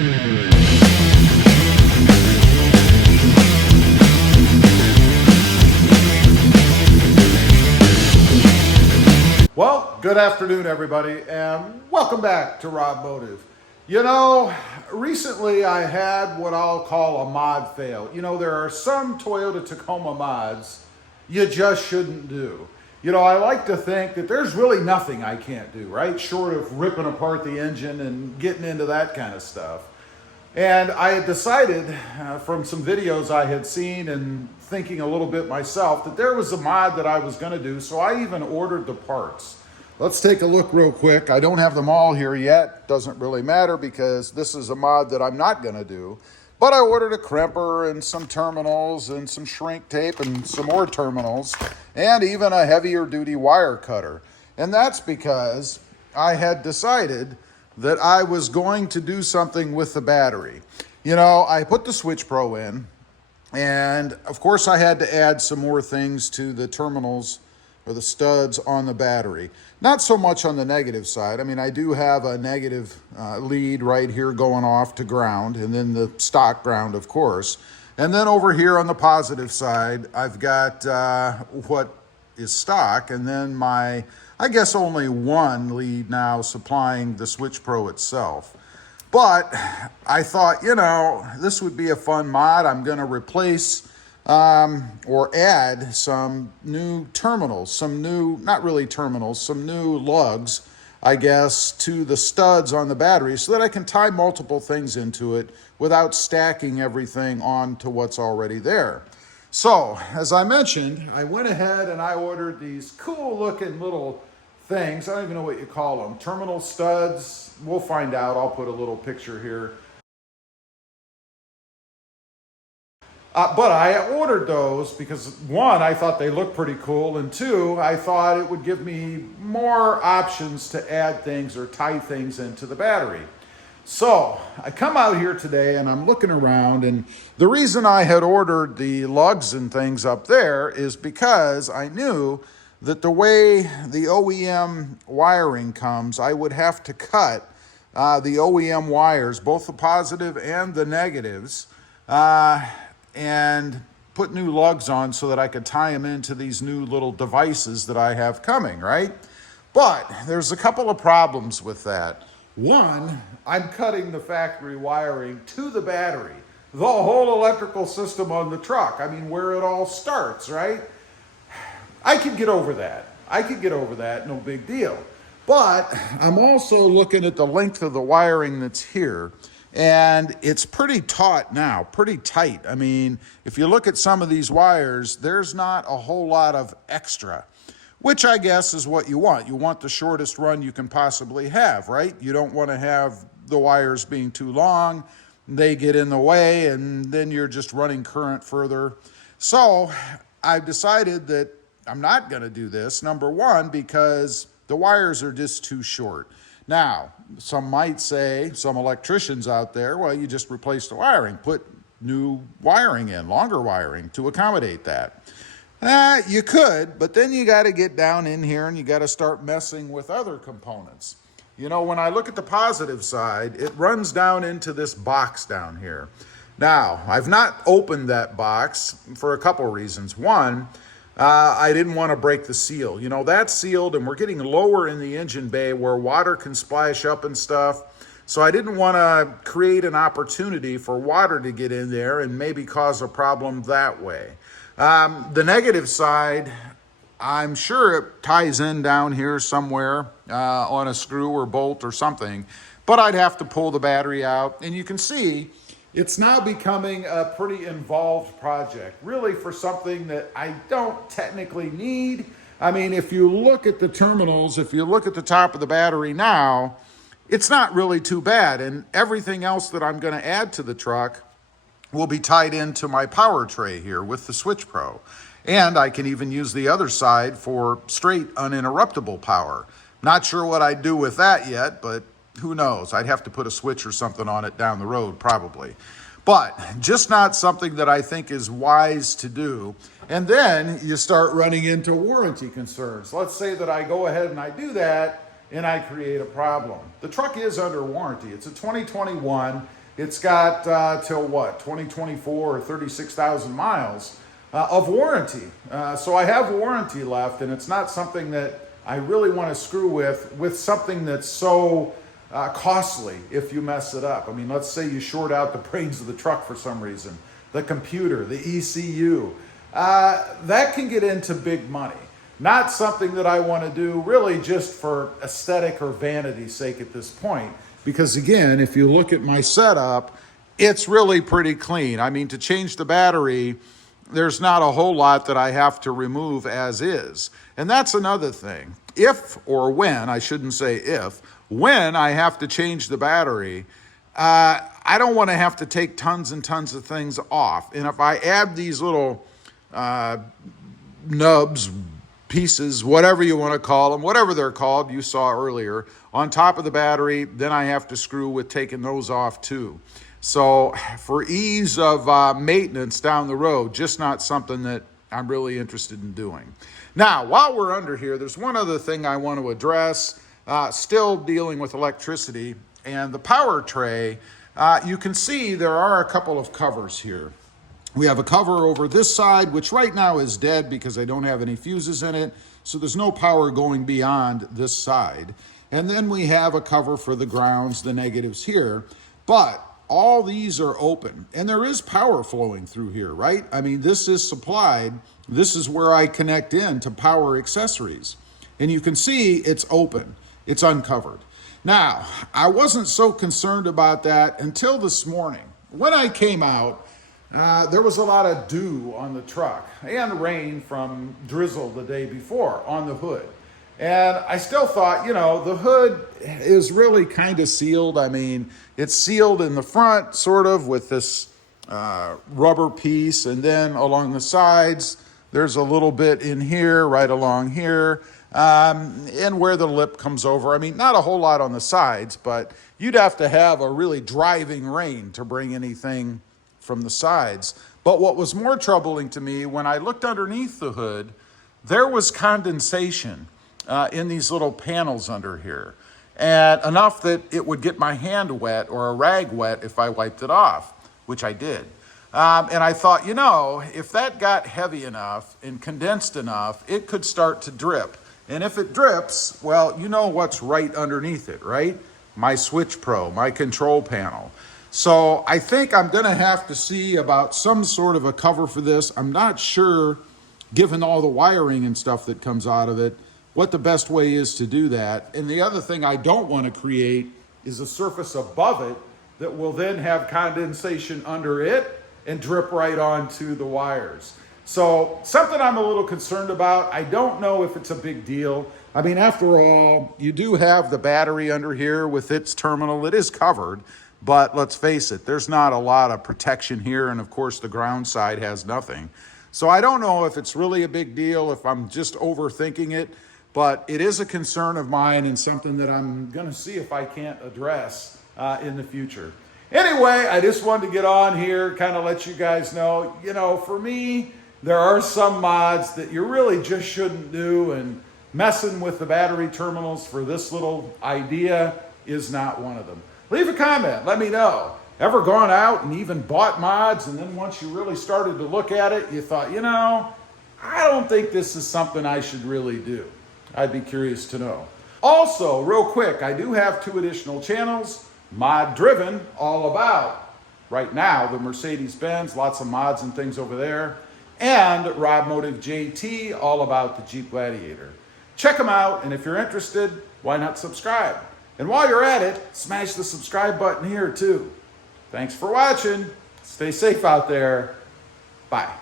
Well, good afternoon, everybody, and welcome back to RobMotive. You know, recently I had what I'll call a mod fail. You know, there are some Toyota Tacoma mods you just shouldn't do. You know, I like to think that there's really nothing I can't do, right? Short of ripping apart the engine and getting into that kind of stuff. And I had decided from some videos I had seen and thinking a little bit myself that there was a mod that I was going to do, so I even ordered the parts. Let's take a look real quick. I don't have them all here yet. Doesn't really matter because this is a mod that I'm not going to do. But I ordered a crimper and some terminals and some shrink tape and some more terminals and even a heavier duty wire cutter. And that's because I had decided that I was going to do something with the battery. You know, I put the Switch Pro in, and of course I had to add some more things to the terminals or the studs on the battery. Not so much on the negative side. I mean, I do have a negative lead right here going off to ground, and then the stock ground, of course. And then over here on the positive side, I've got what is stock, and then my, I guess only one lead now supplying the Switch Pro itself. But I thought, you know, this would be a fun mod. I'm going to replace or add some new terminals, some new, not really terminals, some new lugs, I guess, to the studs on the battery so that I can tie multiple things into it without stacking everything onto what's already there. So, as I mentioned, I went ahead and I ordered these cool looking little things. I don't even know what you call them. Terminal studs. We'll find out. I'll put a little picture here. But I ordered those because, one, I thought they looked pretty cool, and two, I thought it would give me more options to add things or tie things into the battery. So I come out here today and I'm looking around, and the reason I had ordered the lugs and things up there is because I knew that the way the OEM wiring comes, I would have to cut the OEM wires, both the positive and the negatives, and put new lugs on so that I could tie them into these new little devices that I have coming, right? But there's a couple of problems with that. One, I'm cutting the factory wiring to the battery, the whole electrical system on the truck. I mean, where it all starts, right? I could get over that. No big deal. But I'm also looking at the length of the wiring that's here, and it's pretty taut now, pretty tight. I mean, if you look at some of these wires, there's not a whole lot of extra, which I guess is what you want. You want the shortest run you can possibly have, right? You don't want to have the wires being too long, they get in the way, and then you're just running current further. So I've decided that I'm not going to do this, number one, because the wires are just too short. Now, some might say, some electricians out there, well, you just replace the wiring, put new wiring in, longer wiring to accommodate that. You could, but then you got to get down in here and you got to start messing with other components. You know, when I look at the positive side, it runs down into this box down here. Now, I've not opened that box for a couple reasons. One, I didn't want to break the seal. You know, that's sealed and we're getting lower in the engine bay where water can splash up and stuff. So I didn't want to create an opportunity for water to get in there and maybe cause a problem that way. The negative side, I'm sure it ties in down here somewhere on a screw or bolt or something, but I'd have to pull the battery out. And you can see it's now becoming a pretty involved project, really, for something that I don't technically need. I mean, if you look at the terminals, if you look at the top of the battery now, it's not really too bad. And everything else that I'm going to add to the truck will be tied into my power tray here with the Switch Pro. And I can even use the other side for straight uninterruptible power. Not sure what I'd do with that yet, but who knows? I'd have to put a switch or something on it down the road probably. But just not something that I think is wise to do. And then you start running into warranty concerns. Let's say that I go ahead and I do that and I create a problem. The truck is under warranty. It's a 2021. it's got till what, 2024 or 36,000 miles of warranty. So I have warranty left, and it's not something that I really want to screw with something that's so costly if you mess it up. I mean, let's say you short out the brains of the truck for some reason, the computer, the ECU. That can get into big money. Not something that I want to do really just for aesthetic or vanity's sake at this point. Because again, if you look at my setup, it's really pretty clean. I mean, to change the battery, there's not a whole lot that I have to remove as is. And that's another thing. If, or when, I shouldn't say if, when I have to change the battery, I don't want to have to take tons and tons of things off. And if I add these little nubs, pieces, whatever you want to call them, whatever they're called, you saw earlier, on top of the battery, then I have to screw with taking those off too. So for ease of maintenance down the road, just not something that I'm really interested in doing. Now, while we're under here, there's one other thing I want to address, still dealing with electricity, and the power tray. You can see there are a couple of covers here. We have a cover over this side, which right now is dead because I don't have any fuses in it, so there's no power going beyond this side. And then we have a cover for the grounds, the negatives here, but all these are open, and there is power flowing through here, right? I mean, this is supplied. This is where I connect in to power accessories. And you can see it's open, it's uncovered. Now, I wasn't so concerned about that until this morning. When I came out, there was a lot of dew on the truck and rain from drizzle the day before on the hood. And I still thought, you know, the hood is really kind of sealed. I mean, it's sealed in the front, sort of, with this rubber piece. And then along the sides, there's a little bit in here, right along here, and where the lip comes over. I mean, not a whole lot on the sides, but you'd have to have a really driving rain to bring anything from the sides. But what was more troubling to me, when I looked underneath the hood, there was condensation in these little panels under here, and enough that it would get my hand wet or a rag wet if I wiped it off, which I did. And I thought, you know, if that got heavy enough and condensed enough, it could start to drip. And if it drips, well, you know what's right underneath it, right? My switch pro, my control panel. So I think I'm going to have to see about some sort of a cover for this. I'm not sure, given all the wiring and stuff that comes out of it, what the best way is to do that. And the other thing I don't want to create is a surface above it that will then have condensation under it and drip right onto the wires. So something I'm a little concerned about. I don't know if it's a big deal. I mean, after all, you do have the battery under here with its terminal. It is covered, but let's face it, there's not a lot of protection here. And of course, the ground side has nothing. So I don't know if it's really a big deal, if I'm just overthinking it, but it is a concern of mine and something that I'm going to see if I can't address in the future. Anyway, I just wanted to get on here, kind of let you guys know, you know, for me, there are some mods that you really just shouldn't do, and messing with the battery terminals for this little idea is not one of them. Leave a comment, let me know. Ever gone out and even bought mods, and then once you really started to look at it, you thought, you know, I don't think this is something I should really do. I'd be curious to know. Also, real quick, I do have 2 additional channels. Mod Driven, all about, right now, the Mercedes-Benz, lots of mods and things over there. And RobMotive JT, all about the Jeep Gladiator. Check them out, and if you're interested, why not subscribe? And while you're at it, smash the subscribe button here too. Thanks for watching. Stay safe out there. Bye.